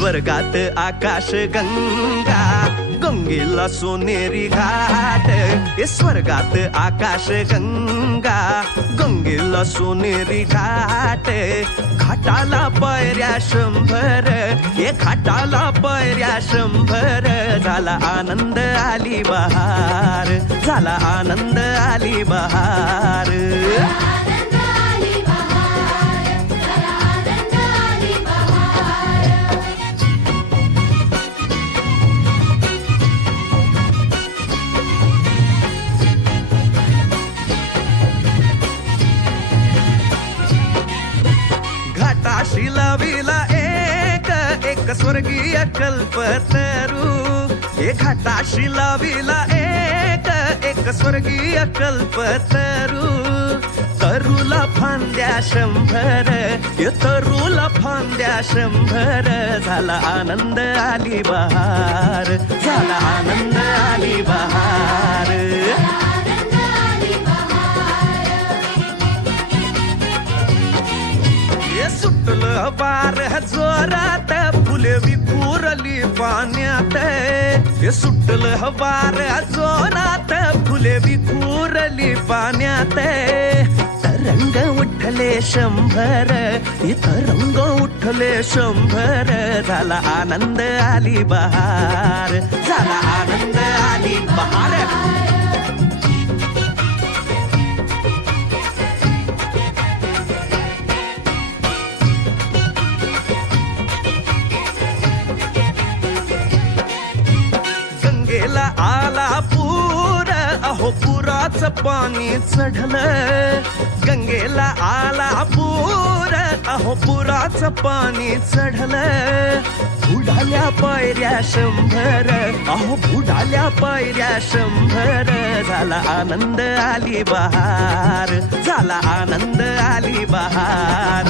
स्वर्गात आकाश गंगा गंगेला सोनेरी घाट हे स्वर्गात आकाश गंगा गंगेला सोनेरी घाट घाटाला पायऱ्या 100 हे घाटाला पायऱ्या 100 झाला आनंद आली बहार झाला आनंद आली बहार घाटाशी लाविला एक स्वर्गीय कल्पतरू हे घाटाशी लाविला एक स्वर्गीय कल्पतरू तरुला फांद्या 100 हे तरुला फांद्या 100 झाला आनंद आली बहार झाला आनंद आली बहार सुटलं वार जोरात फुले विखुरली पाण्यात हे सुटलं वार जोरात फुले विखुरली पाण्यात तरंग उठले 100 हे तरंग उठले 100 झाला आनंद आली बहार झाला आनंद आली बहार गंगेला आला पूर अहो पुराचं पाणी चढलं गंगेला आला पूर अहो पुराचं पाणी चढलं बुडाल्या पायऱ्या 100 अहो बुडाल्या पायऱ्या 100 झाला आनंद आली बहार झाला आनंद आली बहार